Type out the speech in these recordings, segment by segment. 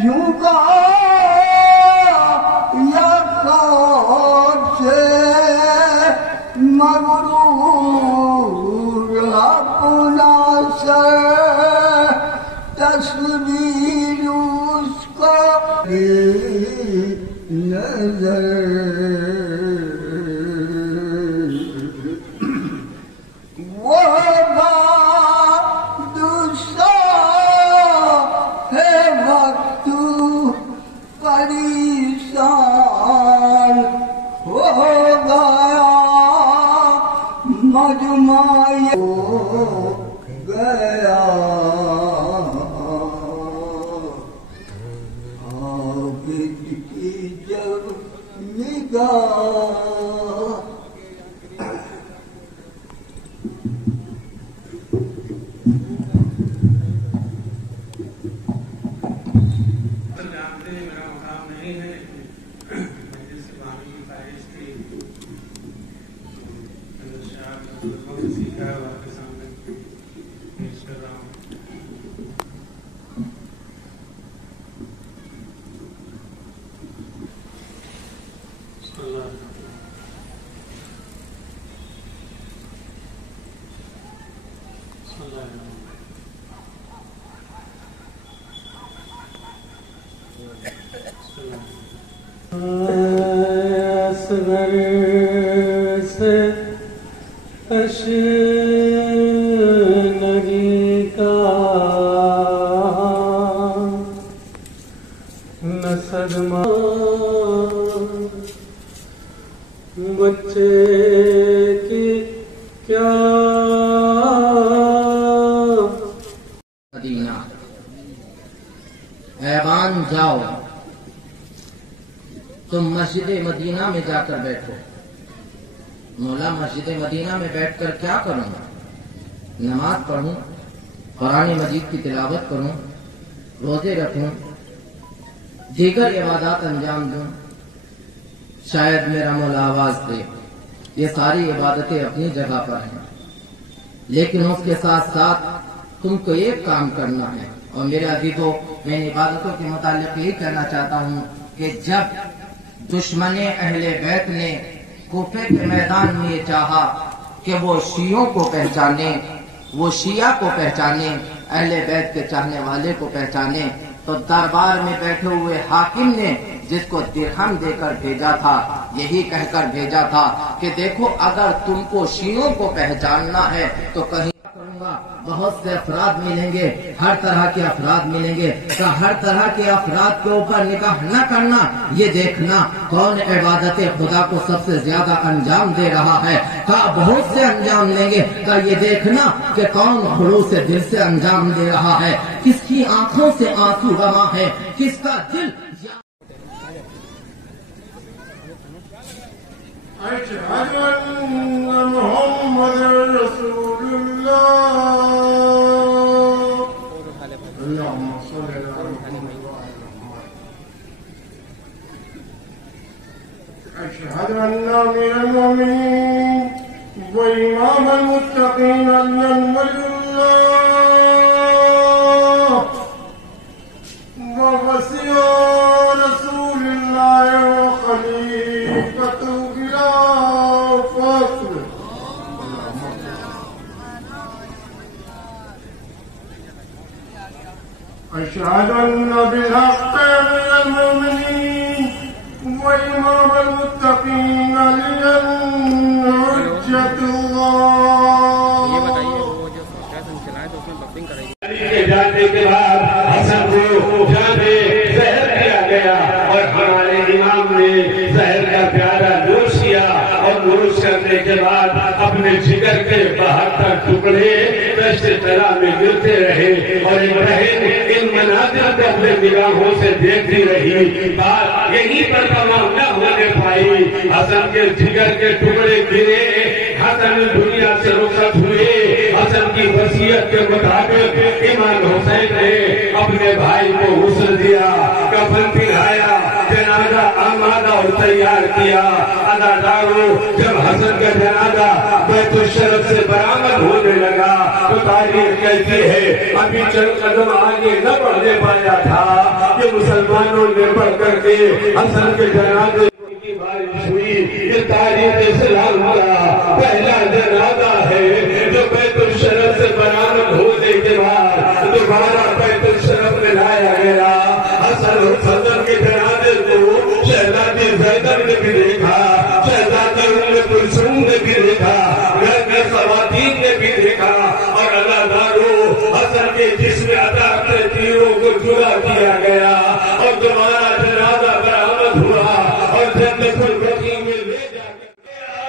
جھکا یا خود سے مغرور اپنا سر تصویر اس کو نظر وہ بات دوسرا ہے وقت پریشان ہو گیا مجمع ہو گیا عابد کی جب نگاہ اصغر سے تشنگی کا نہ صدمہ بچے کی کیا مدینہ ایوان جاؤ تم مسجد مدینہ میں جا کر بیٹھو. مولا مسجد مدینہ میں بیٹھ کر کیا کروں گا؟ نماز پڑھوں، قرآن مجید کی تلاوت کروں، روزے رکھوں، دیگر عبادات انجام دوں. شاید میرا مولا آواز دے. یہ ساری عبادتیں اپنی جگہ پر ہیں، لیکن اس کے ساتھ ساتھ تم کو ایک کام کرنا ہے. اور میرے عزیزوں، میں ان عبادتوں کے متعلق یہی کہنا چاہتا ہوں کہ جب دشمن اہل بیت نے کوفے کے میدان میں یہ چاہا کہ وہ شیعوں کو پہچانے، وہ شیعہ کو پہچانے، اہل بیت کے چاہنے والے کو پہچانے، تو دربار میں بیٹھے ہوئے حاکم نے جس کو درہم دے کر بھیجا تھا یہی کہہ کر بھیجا تھا کہ دیکھو اگر تم کو شیعوں کو پہچاننا ہے تو کہیں بہت سے افراد ملیں گے، ہر طرح کے افراد ملیں گے. تو ہر طرح کے افراد کے اوپر نگاہ نہ کرنا، یہ دیکھنا کون عبادت خدا کو سب سے زیادہ انجام دے رہا ہے. بہت سے انجام دیں گے. یہ دیکھنا کہ کون خلوص دل سے انجام دے رہا ہے، کس کی آنکھوں سے آنسو رواں ہے، کس کا دل. أشهد أن محمد رسول الله. اللهم صل على محمد وعلى آل محمد. أشهد أن أمير المؤمنين وإمام المتقين ولي الله ووصي رسول الله وخليفته أشهد أن بالحق من المؤمنين وإمام المتقين حجة الله. جانے کے بعد حسن کو جانے زہر دیا گیا اور ہمارے امام نے زہر کا پیالہ نوش کیا اور نوش کرنے کے بعد اپنے جگر کے 72 ٹکڑے دشت طرح میں گرتے رہے اور ابراہیم ان مناظر کو اپنے نگاہوں سے دیکھتی رہی. بات یہیں پر تمام نہ ہونے پائی. حسن کے جگر کے ٹکڑے گرے، حسن دنیا سے رخصت ہوئے. حسن کی وصیت کے مطابق امام حسین نے اپنے بھائی کو غسل دیا، کفن پہنایا، جنازہ آمادہ اور تیار کیا. اداکاروں جب حسن کا جنازہ بیت الشرف سے برآمد ہونے لگا تو تاریخ کہتی ہے ابھی چند قدم آگے نہ بڑھنے پایا تھا کہ مسلمانوں نے بڑھ کر کے حسن کے جنازے کی بارش ہوئی. یہ تاریخ اسلام کا پہلا جنازہ ہے جو بیت الشرف سے برآمد ہونے کے بعد دوبارہ بیت الشرف میں لایا گیا. حسن حسن کے جنازے کو شہزادی زینب نے بھی دیکھا, شہزادی ام کلثوم نے بھی دیکھا, گھر میں خواتین نے بھی دیکھا, اور اللہ دارو حسن کے جسم عطا سے تیروں کو جلا کیا گیا اور دوبارہ جنازہ برآمد ہوا اور جنت البقیع میں لے جا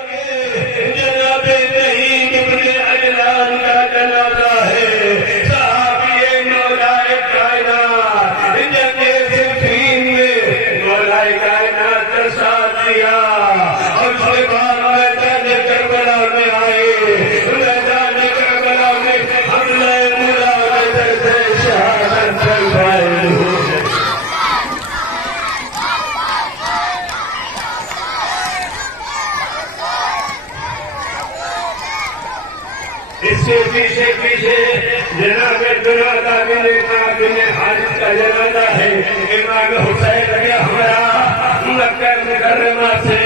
کے جناب نعیم ابن عجلان کا جنازہ ہے. صحابی مولا کائنات جنگ صفین میں مولا کائنات کا ساتھ دیا اور اس کے بعد میدان کربلا میں آئے. میدان کربلا میں حملہ مولا سے شہادت کروائے. اس کے پیچھے پیچھے جناب دنیا بن بن حارث کا جنازہ ہے. امام حسین کے ہمراہ مکہ مکرمہ سے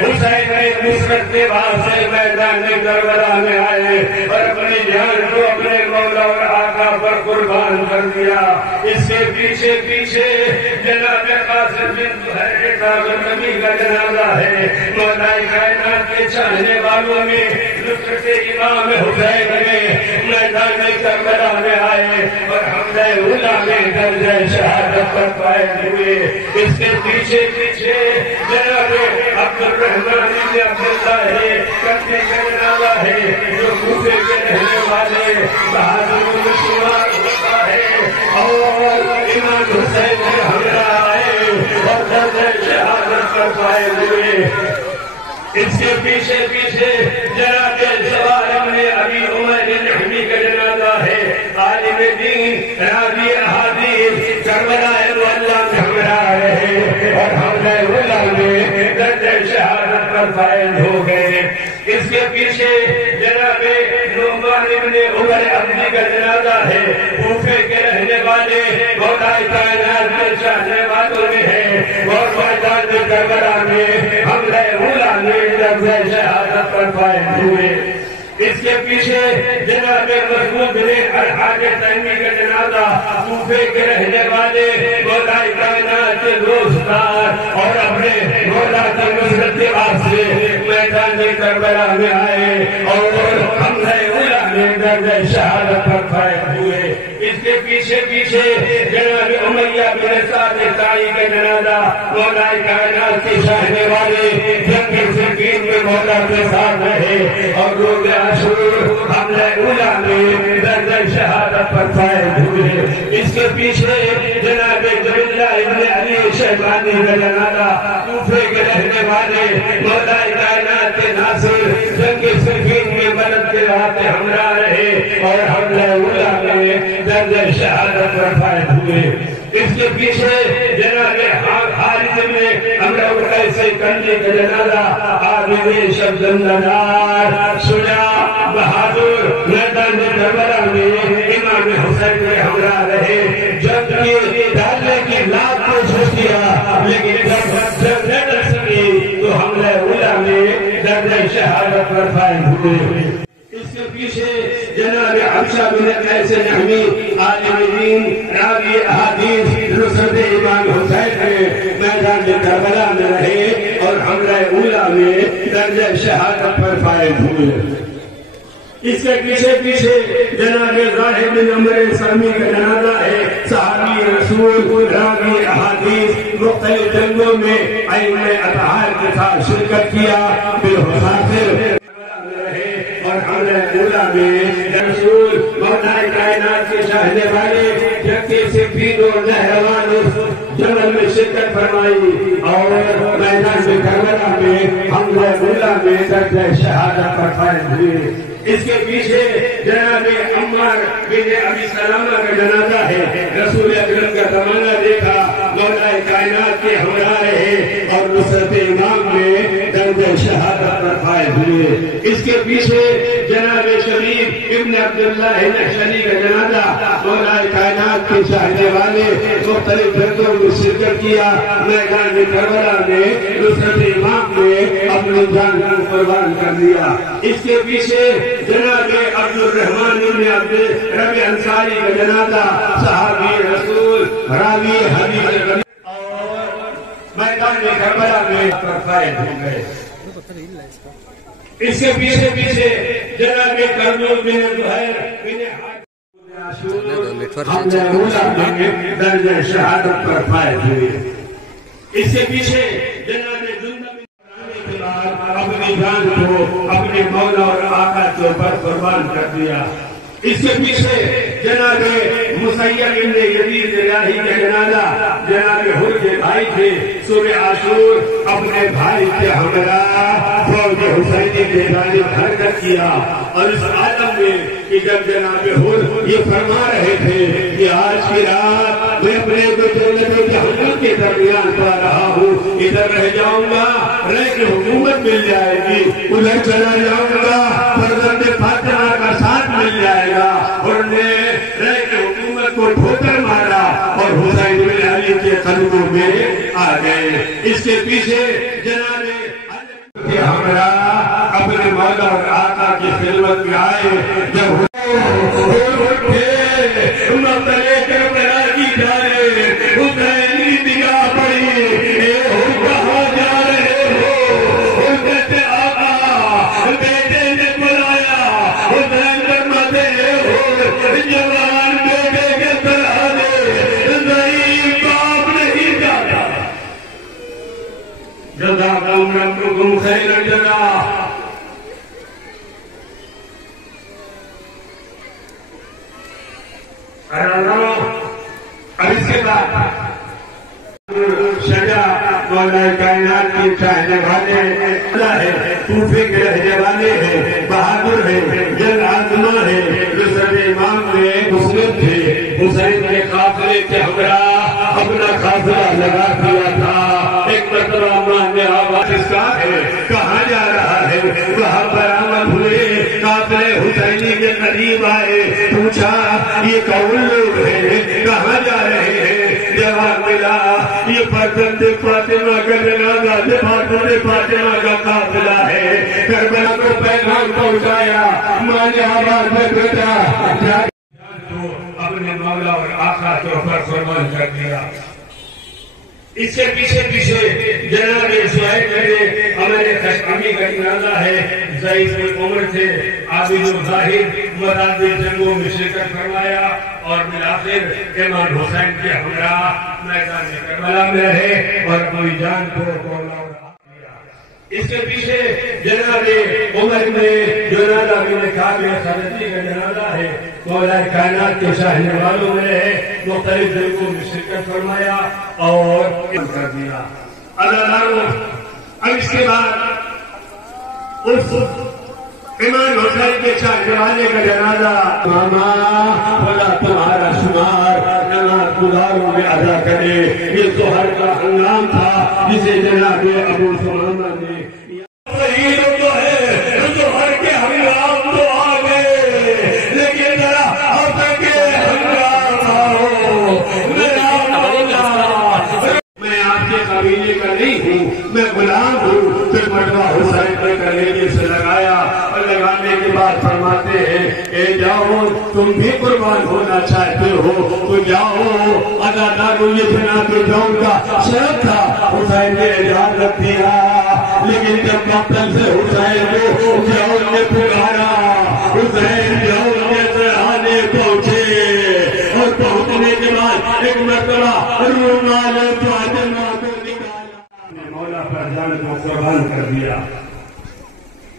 حسین نے نصرت کے واسطے میدان کربلا میں آئے اور اپنی جان کو اپنے مولا اور آقا پر قربان کر دیا. اس کے پیچھے پیچھے جناب قاسم بن زہیر صاحب نبی کا جنازہ ہے. مولا کائنات کے چاہنے والوں میں نصرت امام حسین نے میدان کربلا میں آئے اور حملہ اولا میں درجہ شہادت پر فائز ہوئے. اس کے پیچھے پیچھے جناب عبد الرحمن بن عبداللہ ہے, کرنے کا جنازہ ہے, جو کوفے کے رہنے والے بہادر میں شمار ہوتا ہے اور امام حسین کے ہمراہ آئے اور درجہ شہادت پر فائز ہوئے. اس کے پیچھے پیچھے جناب سوار میں ابھی عمر نحوی کا جنازہ ہے. عالم دین راوی احادیث کربلا معلیٰ میں ہمراہ رہے اور حملہ اولا میں درجہ شہادت پر فائز ہو گئے. اس کے پیچھے جناب نعمان ابن عمر عبدی کا جنازہ ہے. کوفے کے رہنے والے مولا کائنات کے چاہنے والوں میں ہے اور میدان کربلا میں حملہ اولا میں درجہ شہادت پر فائز ہوئے. اس کے پیچھے جناب مسعود بن الحاج تیمی کا جنازہ کوفے کے رہنے والے مولا کائنات کے دوستدار اور اپنے مولا کی نصرت کے واسطے میدان کربلا میں آئے اور حملہ اولا میں درجہ شہادت پر فائز ہوئے. اس کے پیچھے پیچھے جناب امیہ بن سعد طائی کا جنازہ مولا کائنات کے چاہنے والے جنگ صفین میں مولا کے ساتھ رہے اور روز عاشور حملہ اولا میں درجہ شہادت پر فائز ہوئے. اس کے پیچھے جناب جبلہ ابن علی شیبانی کا جنازہ کوفے کے رہنے والے مولا کائنات کے ناصر جنگ صفین میں مدد کے واسطے ہمراہ رہے اور حملہ اولا میں درجہ شہادت پر فائز ہوئے. اس کے پیچھے جناب خالد بن عمرو قیس کنڈی کا جنازہ عابد شبزندار شجاع بہادر میدان کربلا میں امام حسین کے ہمراہ رہے. جب کہ ڈالنے کی لاکھ کوشش کیا لیکن جب نہ ڈر سکی تو حملہ اولا میں درجہ شہادت پر فائز ہوئے. اس کے پیچھے جناب حبشہ بن قیس نحوی عالم دین راوی احادیث نصرت امام حسین کے میدان کربلا میں رہے اور حملہ اولا میں درجہ شہادت پر فائز ہوئے. اس کے پیچھے پیچھے جناب ظاہر بن عمر سلمی کا جنازہ ہے. صحابی رسول راوی احادیث مختلف جنگوں میں ائمہ اطہار کے ساتھ شرکت کیا. بالحفاظت اور حملہ اولا میں رسول مولا کائنات کے چاہنے والے جنگ صفین اور نہروان جنگل میں شرکت فرمائی اور میدان کربلا میں حملہ اولا میں درجہ شہادت پر فائز ہوئے. اس کے پیچھے جناب عمار بن ابی سلامہ کا جنازہ ہے. رسول اکرم کا زمانہ دیکھا مولا کائنات کے ہمراہ رہے اور نصرت امام میں درجہ شہادت پر فائز ہوئے. اس کے پیچھے جناب شریف ابن عبداللہ نحشری کا جنازہ مولا کائنات کے چاہنے والے مختلف جنگوں میں شرکت کیا، میدان کربلا میں نصرت امام نے اپنی جان کو قربان کر دیا۔ اس کے پیچھے جناب عبد الرحمن بن عبد ربی انصاری کا جنازہ صحابی رسول راوی حدیث اور میدان کربلا میں فائد ہو گئے۔ اس کے پیچھے جناب کرنول بن زہیر بن درجہ شہادت پر فائد ہوئے۔ اس کے پیچھے جناب کے بعد اپنی جان کو اپنے مولا اور آقا کے اوپر قربان کر دیا۔ اس کے پیچھے جناب مسیب بن یزید ریاحی کا جنازہ جناب حر کے بھائی تھے صبح عاشور اپنے بھائی کے ہمراہ فوج حسینی کے جانب حرکت کیا، اور اس عالم میں کہ جب جناب حر یہ فرما رہے تھے کہ آج کی رات میں اپنے جنت و جہنم کے درمیان پا رہا ہوں، ادھر رہ جاؤں گا رہ کے حکومت مل جائے گی، ادھر چلا جاؤں گا فرزند فاطمہ کا ساتھ مل جائے گا، اور نے رہ کے حکومت کو ٹھوکر مارا اور حسین بن علی کے قدموں میں آ گئے۔ اس کے پیچھے جناب کے ہمراہ اپنے مولا اور آقا کی خدمت میں آئے، جب مطلع کربلا کی جائے حسین کی نگاہ پڑی، اے کہاں جا رہے ہو؟ کہتے آقا بیٹے نے بلایا، حسین فرماتے ہو جوان بیٹے کے سہارے ضعیف باپ نہیں جاتا۔ جزاکم ربکم خیر الجزاء۔ اب اس کے بعد شجاع مولا کائنات کے چاہنے والے ہے، کوفے کے رہنے والے ہیں، بہادر ہیں، جنگ آزما ہے، نصرت امام میں مسلم تھے، حسین کے قافلے کے ہمراہ اپنا قافلہ لگا دیا تھا۔ ایک مرتبہ مان نے آواز اس کا ہے کہاں جا رہا ہے؟ وہاں پر آمد ہوئے، قافلے حسینی کے قریب آئے، پوچھا یہ کون لوگ ہیں، کہاں جا رہے ہیں؟ جواب ملا یہ فرزند فاطمہ کا جنازہ فاطمہ کا قافلہ ہے۔ کربلا کو پیغام پہنچایا، ماں نے آواز میں بیٹا اپنے مولا اور آقا کے اوپر قربان کر دیا۔ اس کے پیچھے جناب سہیل میرے ہمارے خشمی کا جنازہ ہے، ضعیف العمر تھے، عابد الظاہر، متعدد جنگوں میں شرکت فرمایا، اور بالآخر امام حسین کے ہمراہ میدان کربلا میں رہے اور اپنی جان کو قربان کیا۔ اس کے پیچھے جناب عمر میں جنازہ بن کعب خلجی کا جنازہ ہے، مولا کائنات کے چاہنے والوں میں رہے، مختلف جنگوں میں شرکت فرمایا اور کر دیا۔ اب اس کے بعد اس امام حسین کے چاہنے والے کا جنازہ ماما خدا تمہارا شمار نماز گزاروں میں ادا کرے۔ یہ ظہر کا ہنگام تھا جسے جناب ابو سمامہ نے شہید تو ہے، ظہر کے ہنگام تو آ گئے، لیکن ذرا عصر کے ہنگام آؤ میرا مولا۔ میں آپ کے قبیلے کا نہیں ہوں، میں غلام ہوں۔ پھر مرتبہ حسین نے کلیجے سے لگایا اور لگانے کے بعد فرماتے ہیں اے جاؤ تم بھی قربان ہونا چاہتے ہو تو جاؤ۔ ادادارو یہ جناب جاؤں کا شرط تھا، حسین نے اجازت دیا، لیکن جب مقتل سے حسین کو جاؤ نے پکارا، حسین جاؤ کے آنے پہنچے، اور پہنچنے کے بعد ایک مرتبہ رومال فاطمہ کو نکالا، مولا پر جان کو قربان کر دیا۔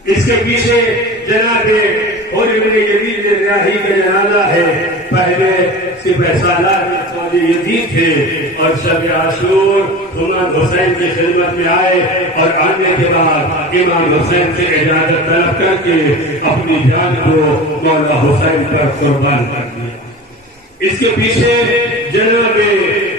اس کے پیچھے جناب اور ابن یزید ریاحی کا جنازہ ہے۔ پہلے سپہ سالار فوج یزید تھے اور شب عاشور امام حسین کی خدمت میں آئے، اور آنے کے بعد امام حسین سے اجازت طلب کر کے اپنی جان کو مولا حسین پر قربان کر دیا۔ اس کے پیچھے جناب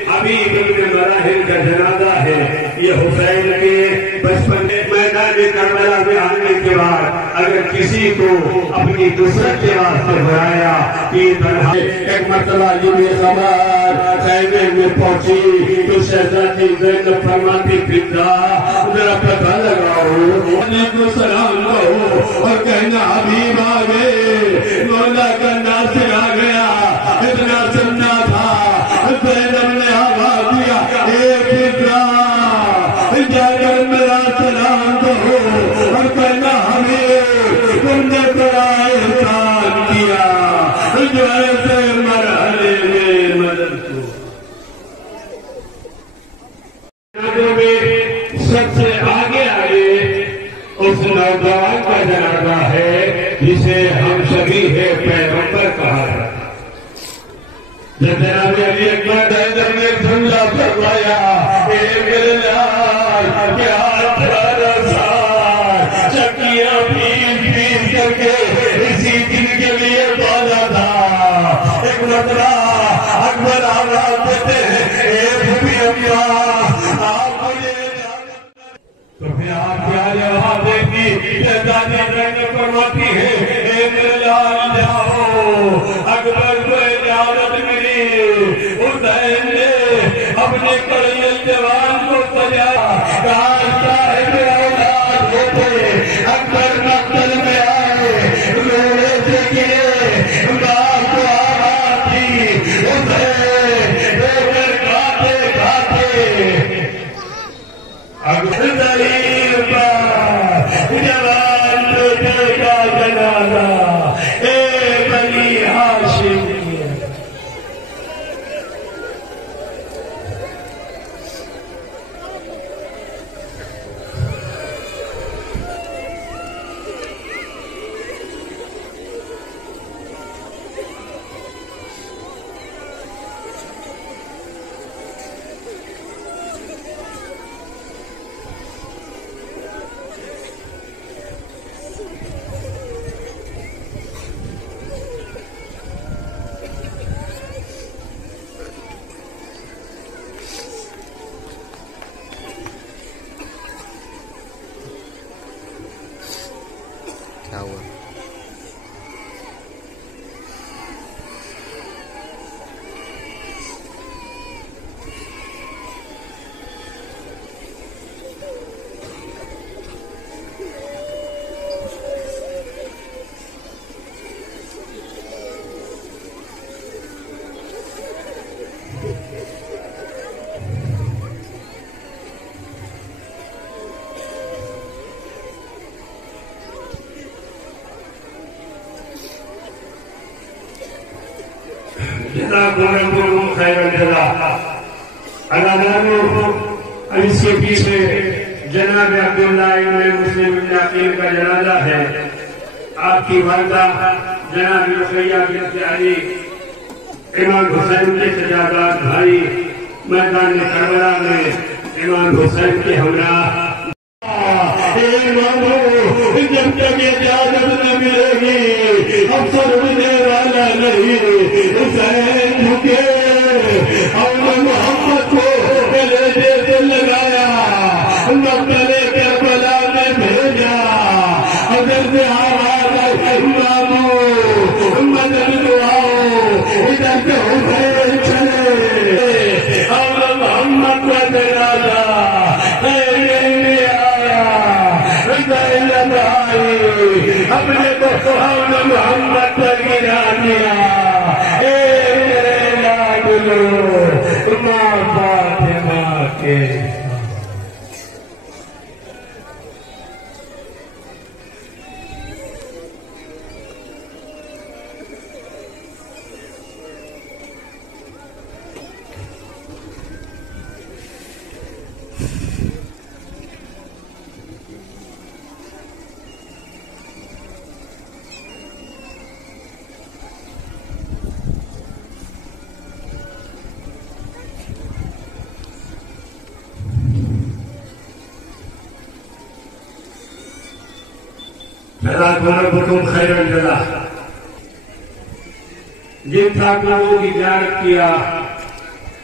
حبیب بن مراحل کا جنازہ ہے۔ یہ حسین کے بچپن کے میدان کربلا میں آنے کے بعد اگر کسی کو اپنی نصرت کے واسطے بلایا ایک مرتبہ جب یہ خبر خیمے میں پہنچی تو شہزادی زینب فرماتی پتا ذرا پتہ لگاؤ علیکم السلام کہو اور کہنا حبیب آ گئے مولا کا ناصر آ گیا اتنا سننا تھا زینب نے آواز دیا اے پتا جا کر میرا سلام کہو اور کہنا حبیب تم نے بڑا احسان کیا جو ایسے مرحلے میں مدد کو سب سے آگے اس نوجوان کا جنازہ ہے جسے ہم شبیہ پیغمبر کہا ہے جناب علی اکبر حیدر نے حملہ فرمایا اے میرے لال کیا تھا سار چکیاں پیس کر کے اسی دن کے لیے بالا تھا ایک مرتبہ اکبر آواز دیتے ہیں اے بھوپی اماں آپ مجھے تو پھر آپ کیا جواب دیں گی شہزادی زینب فرماتی ہے اے میرے لال جاؤ اکبر کو اجازت ملی حسین نے اپنے کڑیل جوان کو سجایا کہا صاحب اولاد ہوتے اکبر مقتل میں آئے روڑے سے گرے باپ کو آواز تھی حسین رو کر کھاتے کھاتے اکبر دلیل پر جوان بیٹے کا جنازہ اے بنی ہاشم کیا ہوا جزاکم خیر الجزا اللہ اس کے پیچھے جناب عبداللہ ابن مسلم بن عقیل کا جنازہ ہے آپ کی والدہ جناب رقیہ بنت علی امام حسین کے سجادات بھائی میدان کربلا میں امام حسین کے ہمراہ جب تک اجازت نہ ملے گی ہم سب ملنے والا نہیں حسین جھکے ہم نے محمد کو گلے سے لگایا مقتل کربلا میں بھیجا ادھر سے آواز آئی مامو مدد دعاؤ ادھر سے حسین چلے ہم محمد کو جنازہ اپنے کو ہم محمد پر گرا دیا اے میرے لاڈلو ماں فاطمہ کے جزاکم خیر الجزا جن ٹھاکروں کی زیارت کیا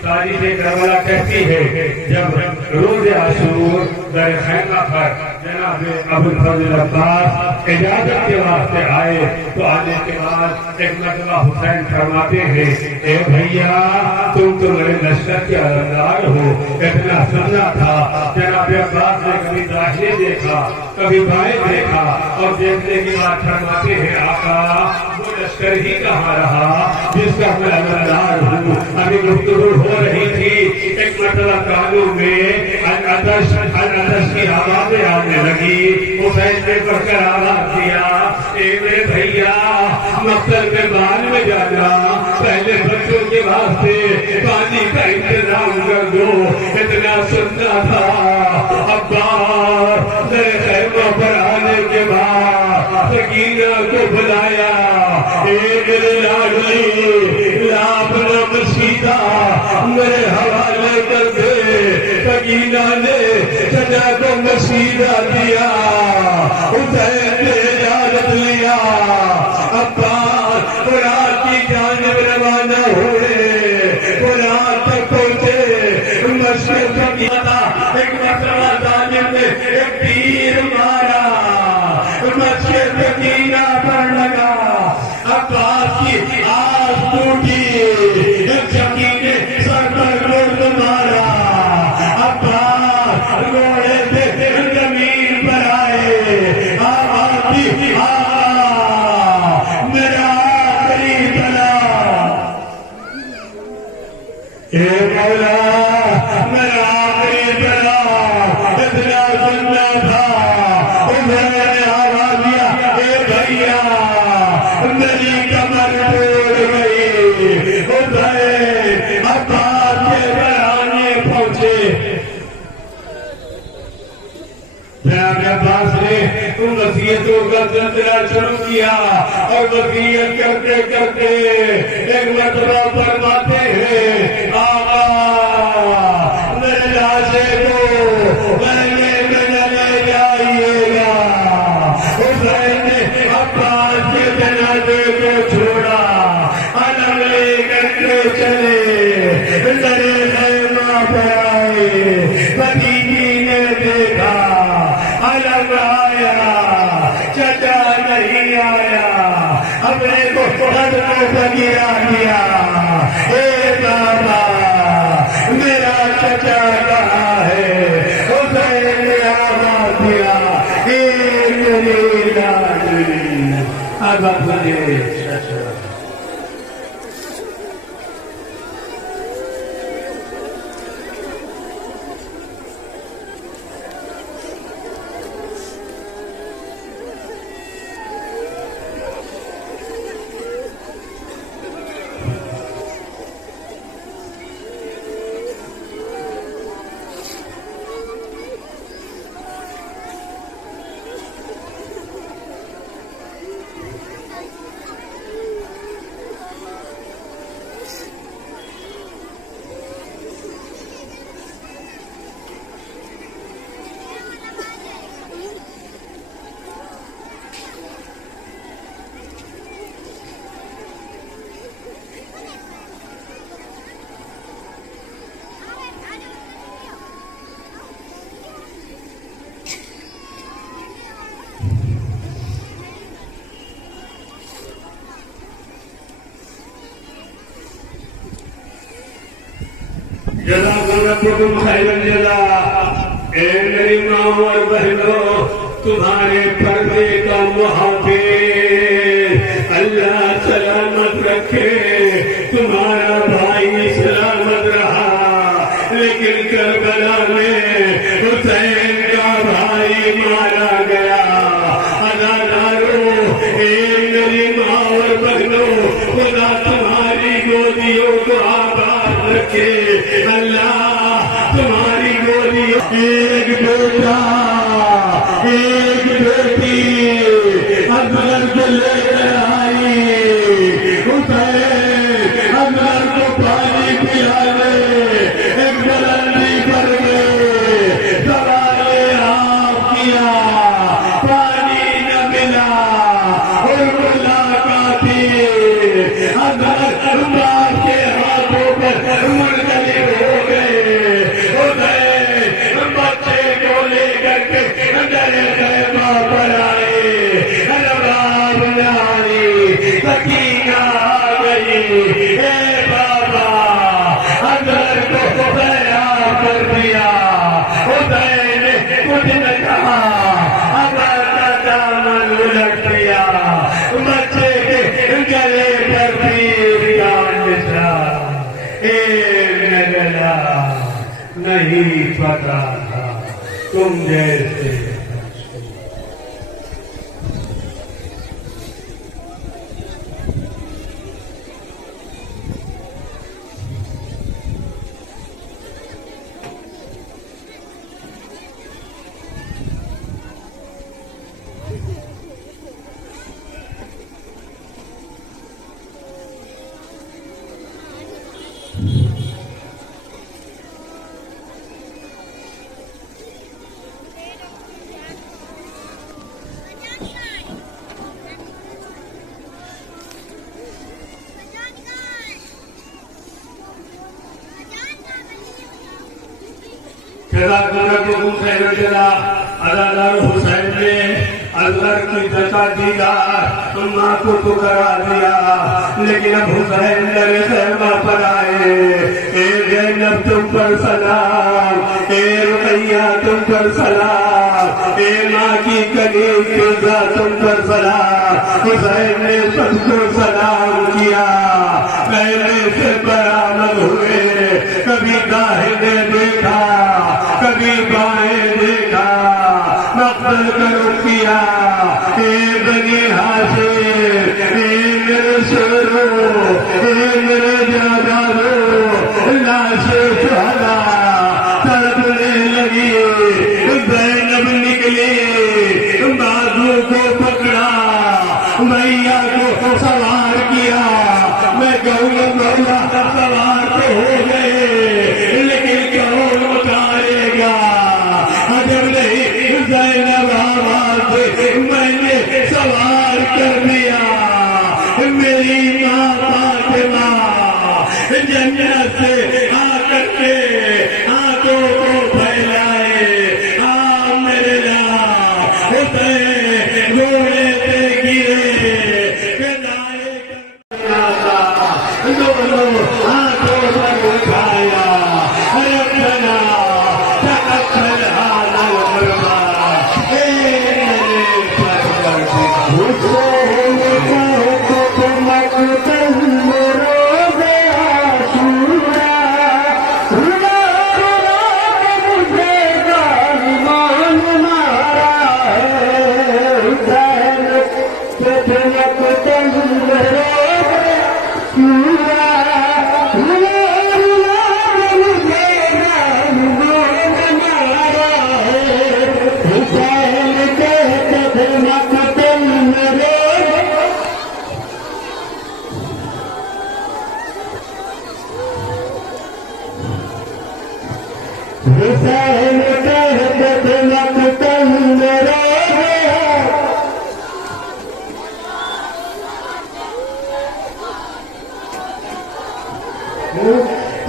تاریخ کربلا کہتی ہے جب روز عاشور در خیمہ پر جناب ابو الفضل عباس اجازت کے واسطے آئے تو آنے کے بعد ایک مرتبہ حسین فرماتے ہیں اے بھیا تم تو میرے لشکر کے علمدار ہو، اتنا سمجھا تھا۔ جناب عباس نے کبھی داہنے دیکھا کبھی بائیں دیکھا اور دیکھنے کے بعد فرماتے ہیں آقا وہ لشکر ہی کہاں رہا جس کا میں علمدار ہوں۔ ابھی گفتگو ہو رہی تھی، ایک مرتبہ کانوں میں العطش کی آوازیں آنے لگی۔ حسین نے پڑھ کر آواز دیا اے میرے بھیا مقتل میں بعد میں جانا، پہلے بچوں کے واسطے پانی کا انتظام کر دو۔ اتنا سننا تھا عباس نے خیمہ پر آنے کے بعد سکینہ کو بلایا، اے میرے لاڈلی لاپنا مسیدہ میرے حوالے کر دے۔ سکینہ نے چچا کو مسیدہ دیا، حسین نے اجازت لیا، عباس قرآن کی جانب روانہ ہوئے۔ قرآن تک پہنچے، مسجد کی ایک مرتبہ ظالم نے ایک تیر مارا، مسجد سکینہ پر لگا، عباس کی آس ٹوٹی، سکینہ سر پر گرد مارا، عباس گھوڑے سے زمین پر آئے، آواز دی میرا آخری طلب، اے مولا میرا آخری طلب۔ اتنا سننا تھا، انہوں نے آواز دیا اے بھیا میری کمر ٹوٹ گئی۔ حسین عباس کے گھرانے پہنچے، جناب عباس نے ان وصیتوں کا سلسلہ شروع کیا اور وصیت کرتے کرتے ایک مرتبہ فرماتے ہیں آقا میرے لاشے کو مہینے میں نہ لے جائیے گا۔ حسین نے عباس کے جنازے کو چھوڑا، علم لے کر کے چلے، درے خیمہ پر آئے، بھتیجی نے دیکھا علم آیا، چچا نہیں آیا، اپنے کو خود کو گرا دیا، اے بابا میرا چچا کہاں ہے؟ حسین نے آواز دیا اے میری لاڈلی، اب اپنے چچا۔ جزاکم ربکم خیر الجزاء۔ اے میری ماں اور بہنوں تمہارے پردے کا محافظ اللہ سلامت رکھے، تمہارا بھائی سلامت رہا، لیکن کربلا میں حسین کا بھائی مارا گیا۔ عزادارو اے میری ماں اور بہنوں خدا تمہاری گودیوں کو آباد رکھے، اللہ تمہاری گودیوں ایک بیٹا ایک بیٹی اکبر کو لے کر آئی، حسین اکبر کو پانی پلانے ایک بلندی پر گئے، سوال آپ کیا پانی نہ ملا اور ملاقاتی اکبر کے ہاتھوں پر منڈلی اگر کو تیار کر دیا حسین نے کچھ نہ کہا ابا کا دامن الٹ دیا بچے کے گلے پر تیر کا نشان نگلا نہیں پتا تھا تم جیسے حسین نے اصغر کی جگہ دیدار ماں کو ٹکرا دیا لیکن اب حسین میرے خیمہ پر آئے اے زینب تم پر سلام اے رقیہ تم پر سلام اے ماں کی قریب فضا تم پر سلام حسین نے سب کو سلام کیا پہلے سے برآمد ہوئے کبھی داہنے دیکھا کبھی بائیں دیکھا مقبل کرو کیا اے بنی حاشم اے میرے شورو اے میرے جادارو لاش شہدا تڑپنے لگی زینب نکلی بازو کو پکڑا میاں کو سوار کیا میں کہوں مولا سوار تو ہو گئے لیکن کون اتارے گا جب نہیں زینب آواز میں نے سوار کر دیا میری ماں فاطمہ جنت سے آ کر کے ہاتھوں کو پھیلائے آ میرے لا حسین گھوڑے سے گرے فدائے دونوں ہاتھوں پر اٹھایا ربنا تقبل هذا القربان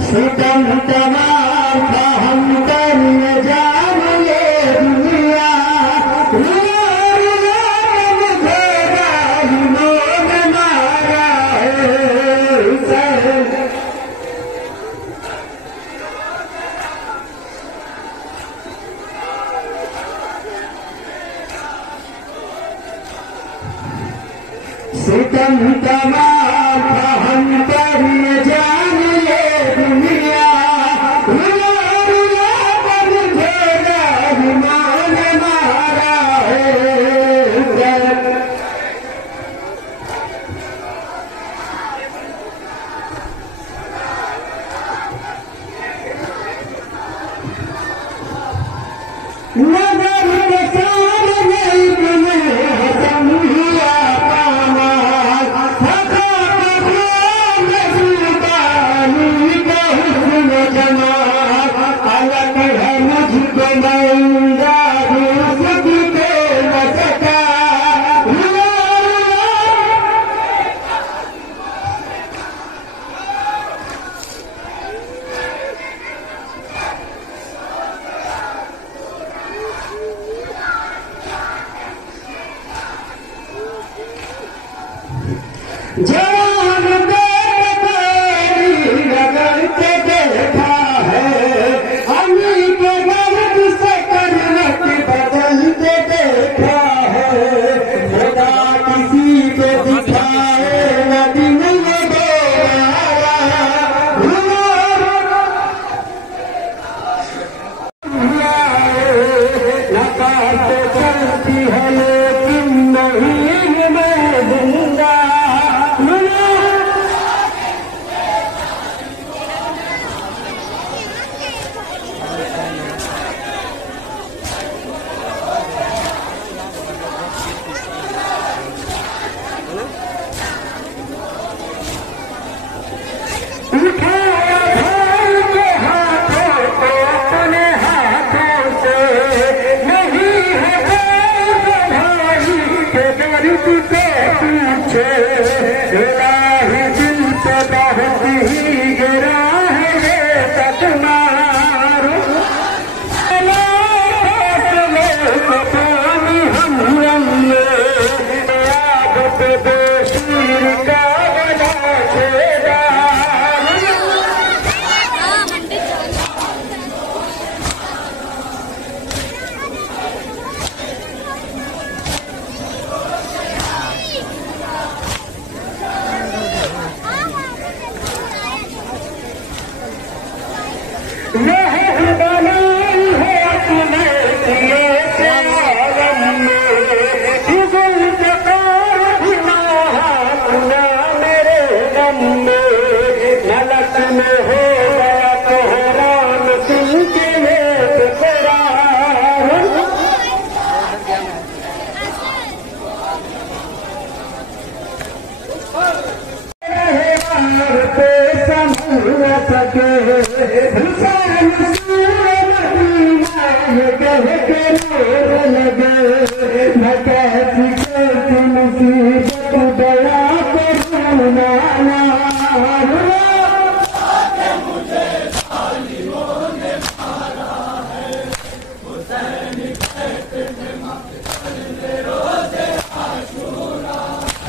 ستم تمام کا ہم کر نہ جان یہ دنیا ستم تمام کا ہم کر نہ جان یہ دنیا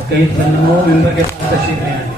کئی سنموں ممبر کے پاس تشریف لے آئیں.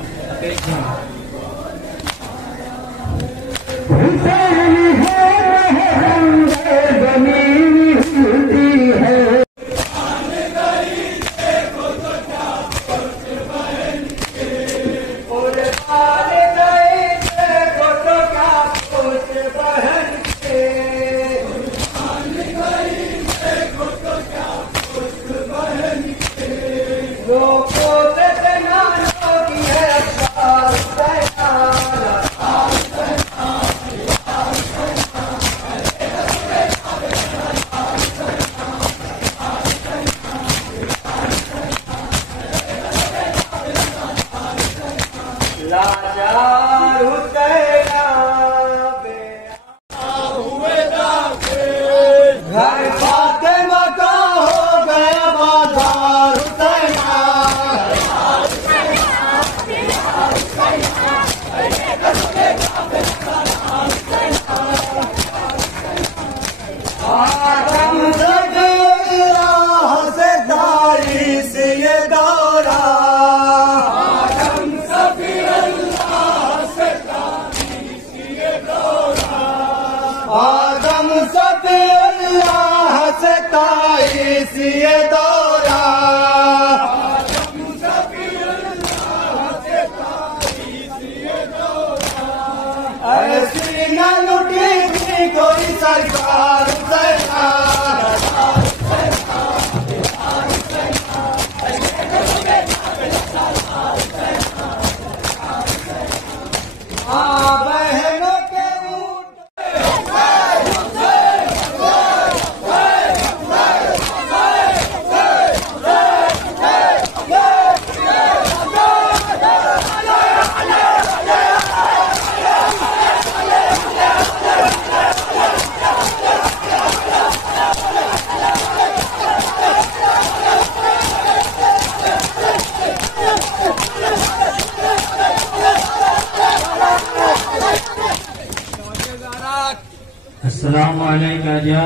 السلام علیکم یا